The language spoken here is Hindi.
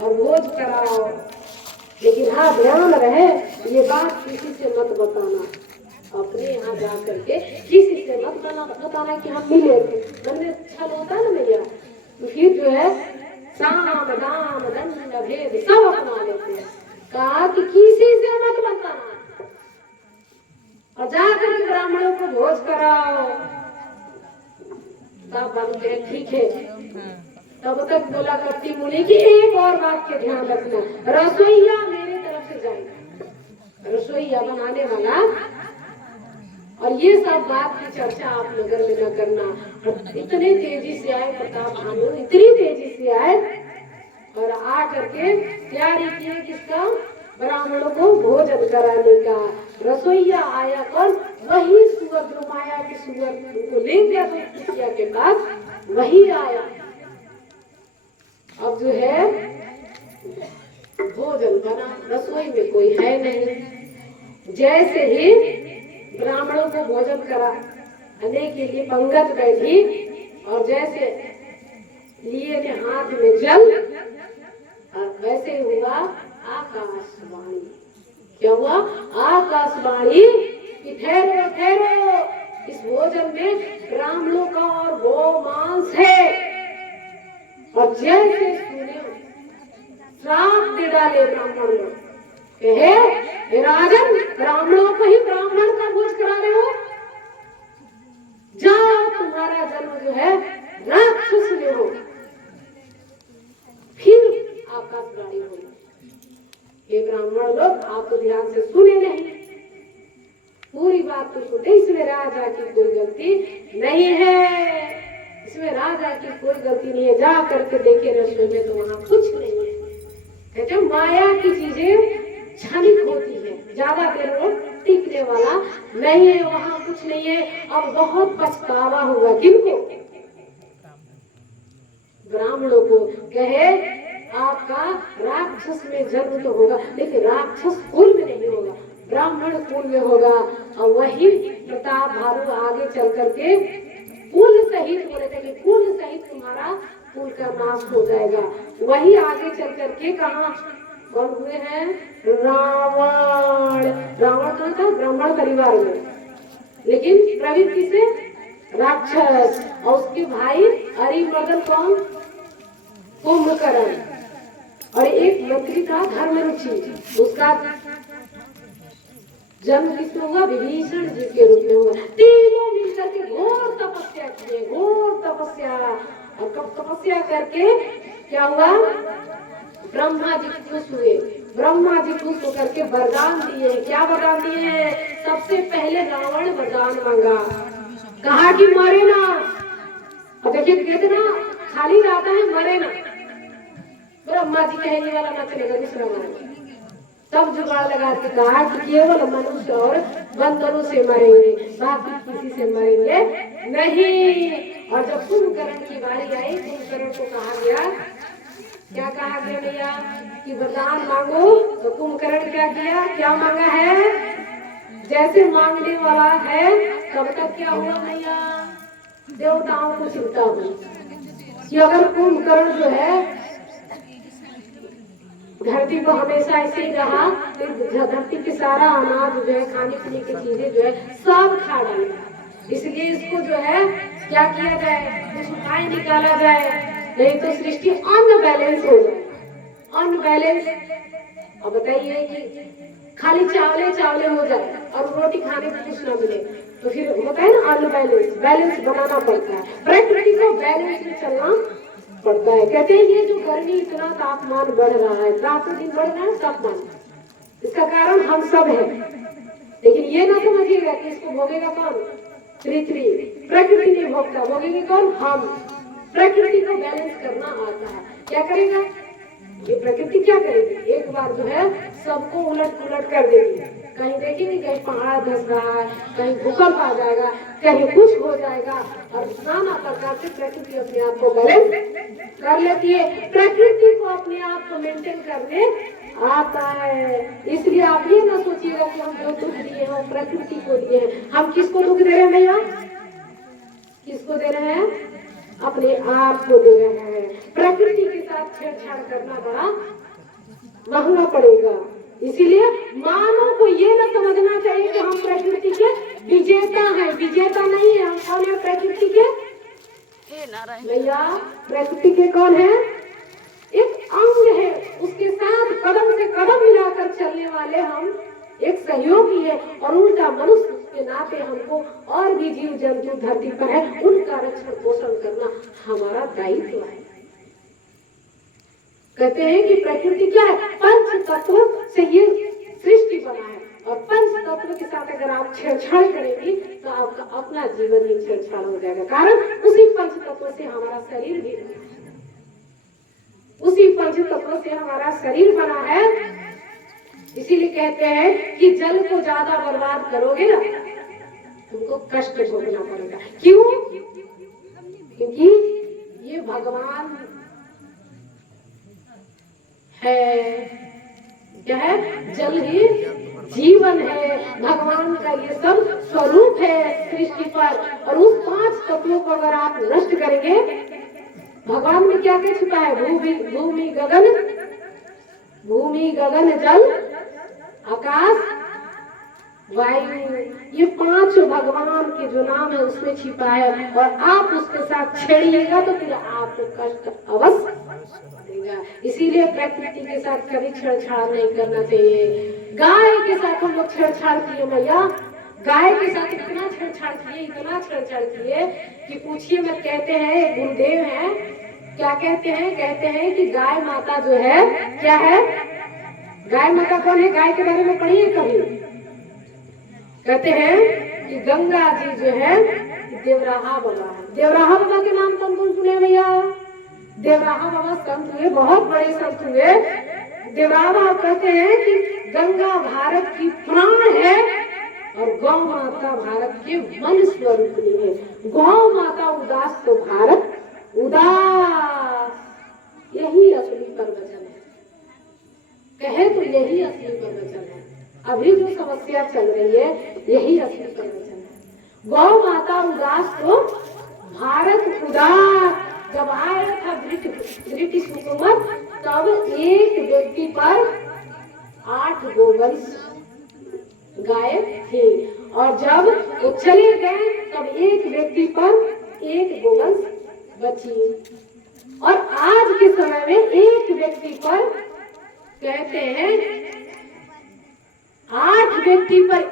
और भोज कराओ। लेकिन हाँ ध्यान रहे ये बात किसी से मत बताना, अपने यहाँ जा करके किसी से मत बताना कि हम मिले थे। मन में छल होता है ना भैया, तो फिर जो है साम दाम दंड भेद सब अपना लेते हैं। कहा कि किसी से मत बताना और जाकर के ब्राह्मणों को भोज कराओ। तब बनते ठीक है। तब तक बोला कपटी मुनि की एक और बात के ध्यान रखना, रसोईया मेरे तरफ से जाएगा, रसोईया बनाने वाला। और ये सब बात की चर्चा आप नगर में न करना। और इतने तेजी से आए प्रताप भानु, इतनी तेजी से आए और आ करके तैयारी किए किसका, ब्राह्मणों को भोजन कराने का। रसोईया आया कौन, वही सुअर जो माया की सुअर को ले गया तो के पास वही आया। अब जो है भोजन बना, रसोई में कोई है नहीं। जैसे ही ब्राह्मणों को भोजन कराने के लिए पंगत बैठी और जैसे लिए थे हाथ में जल, वैसे ही हुआ आकाशवाणी। क्या हुआ, आकाशवाणी कि ठहरो ठहरो, इस भोजन में ब्राह्मणों का और गो मांस है। और जैसे सुने श्राप दे डाले ब्राह्मण लोग, हे राजन, ब्राह्मणों को ही ब्राह्मण का भोज करा रहे हो, जाओ तुम्हारा जन्म जो है राक्षस में हो। फिर आकाशवाणी हुई, ये ब्राह्मण लोग आप तो ध्यान से सुने नहीं, पूरी बात तो सुने। इसमें राजा की कोई गलती नहीं है, इसमें राजा की कोई गलती नहीं है। जा करके देखे रसोई में तो वहां कुछ नहीं है। कहते माया की चीजें क्षणिक होती है, ज्यादा देर वो टिकने वाला नहीं है, वहां कुछ नहीं है। अब बहुत पछतावा हुआ, किनको, ब्राह्मणों को। कहे आपका राक्षस में जन्म तो होगा, लेकिन राक्षस कुल में नहीं होगा, ब्राह्मण कुल में होगा। और वही प्रताप भानु आगे चल करके कुल सहित बोले थे कि कुल सहित तुम्हारा कुल का नाश हो जाएगा। वही आगे चल करके कहा कौन हुए हैं, रावण। रावण कौन था, ब्राह्मण परिवार में, लेकिन प्रवृत्ति से राक्षस। और उसके भाई अरिमर्दन कौन, कुंभकर्ण। और एक मंत्री था धर्मरुचि, उसका जन्म किसमें हुआ, विभीषण जी के रूप में हुआ। तीनों मिलकर के घोर तपस्या किए, घोर तपस्या। और कब तपस्या करके क्या हुआ, ब्रह्मा जी खुश हुए। ब्रह्मा जी खुश होकर के वरदान दिए। क्या वरदान दिए, सबसे पहले रावण वरदान मांगा, कहा कि मरे ना। और देखिए कहते ना खाली जाता है मरे ना, ब्रह्मा जी कहने वाला न चलेगा, दूसरा मारेगा। तब जुगाड़ लगा के कहा कि केवल मनुष्य और बंदरों से मरेंगे, बाकी किसी से मरेंगे नहीं। और जब कुंभकर्ण की बारी आई, कुंभकर्ण को कहा गया, क्या कहा गया भैया कि वरदान मांगो। तो कुंभकर्ण क्या किया, क्या मांगा है, जैसे मांगने वाला है तब तक क्या हुआ भैया, देवताओं को चिंता हुई कि अगर कुंभकर्ण जो है धरती को हमेशा ऐसे ही रहा तो धरती के सारा अनाज जो है, खाने पीने की चीजें जो है सब खा डालेगा। इसलिए इसको जो है क्या किया जाए, कुछ उपाय निकाला जाए, नहीं तो सृष्टि अनबैलेंस हो जाए, अनबैलेंस। अब बताइए कि खाली चावले चावले हो जाए और रोटी खाने को कुछ ना मिले तो फिर होता है ना अनबैलेंस। बैलेंस बनाना पड़ता है, प्रकृति को बैलेंस में चलना पड़ता है। कहते हैं ये जो गर्मी, इतना तापमान बढ़ रहा है, रातों दिन बढ़ रहा है तापमान, इसका कारण हम सब हैं। लेकिन ये ना समझिएगा कि इसको भोगेगा कौन, पृथ्वी, प्रकृति नहीं भोगता, भोगेंगे कौन, हम। प्रकृति को बैलेंस करना आता है, क्या करेगा ये प्रकृति, क्या करेगी, एक बार जो है सबको उलट पुलट कर देगी। कहीं देखेंगे कहीं पहाड़ धस रहा है, कहीं भूकंप आ जाएगा, कहीं कुछ हो जाएगा। और नाना प्रकार से प्रकृति अपने आप को बैलेंस कर लेती है। प्रकृति को अपने आप को मेंटेन करने आता है। इसलिए आप ये ना सोचिएगा कि हम जो दुख दिए हैं प्रकृति को दिए हैं। हम किसको दुख दे रहे हैं भैया, किसको दे रहे हैं, अपने आप को दे रहे हैं। प्रकृति के साथ छेड़छाड़ करना बड़ा महंगा पड़ेगा। इसीलिए मानव को ये न समझना चाहिए कि हम प्रकृति के विजेता हैं। विजेता नहीं है हम। कौन है प्रकृति के? भैया प्रकृति के कौन है? एक अंग है। उसके साथ कदम से कदम मिलाकर चलने वाले हम एक सहयोगी है। और उनका मनुष्य के नाते हमको और भी जीव जंतु धरती पर है, उनका रक्षण पोषण करना हमारा दायित्व है। कहते हैं कि प्रकृति क्या है? पंच तत्व से ये सृष्टि बना है। और पंच तत्व के साथ अगर आप छेड़छाड़ करेंगे तो आपका अपना जीवन ही छेड़छाड़ हो जाएगा। कारण उसी पंच तत्व से हमारा शरीर भी बना है। उसी पंच तत्व से हमारा शरीर बना है। इसीलिए कहते हैं कि जल को ज्यादा बर्बाद करोगे ना तुमको कष्ट भोगना पड़ेगा। क्यों? क्योंकि ये भगवान है। क्या है? जल ही जीवन है। भगवान का ये सब स्वरूप है सृष्टि पर। और उस 5 तत्वों को अगर आप नष्ट करेंगे, भगवान में क्या क्या छिपा है? भूमि गगन जल आकाश वायु, ये 5 भगवान के जो नाम है उसमें छिपा है। और आप उसके साथ छेड़िएगा तो फिर आपको कष्ट अवश्य देगा। इसीलिए प्रकृति के साथ कभी छेड़छाड़ नहीं करना चाहिए। गाय के साथ हम लोग छेड़छाड़ किए भैया। गाय के साथ इतना छेड़छाड़ किए कि पूछिए मत। कहते हैं गुरुदेव हैं, क्या कहते हैं? कहते हैं कि गाय माता जो है क्या है? गाय माता कौन है? गाय के बारे में पढ़िए कभी। कहते हैं कि गंगा जी जो है देवराहा बाबा है। देवराहा बाबा के नाम कौन कौन सुने भैया? देवराहा बाबा संत हुए, बहुत बड़े संत हुए। देवराहा बाबा कहते हैं कि गंगा भारत की प्राण है और गौ माता भारत के मन स्वरूपिणी है। गौ माता उदास तो भारत उदास। यही असली प्रवचन है। कहे तो यही असली प्रवचन है। अभी जो समस्या चल रही है यही असली प्रवचन है। गौ माता उदास तो भारत उदास। जब आया था ब्रिटिश हुकूमत तब एक व्यक्ति पर 8 गोवंश गाय थे। और जब वो चले गए तब एक व्यक्ति पर 1 गोवंश बची। और आज के समय में एक व्यक्ति पर कहते हैं 8 व्यक्ति पर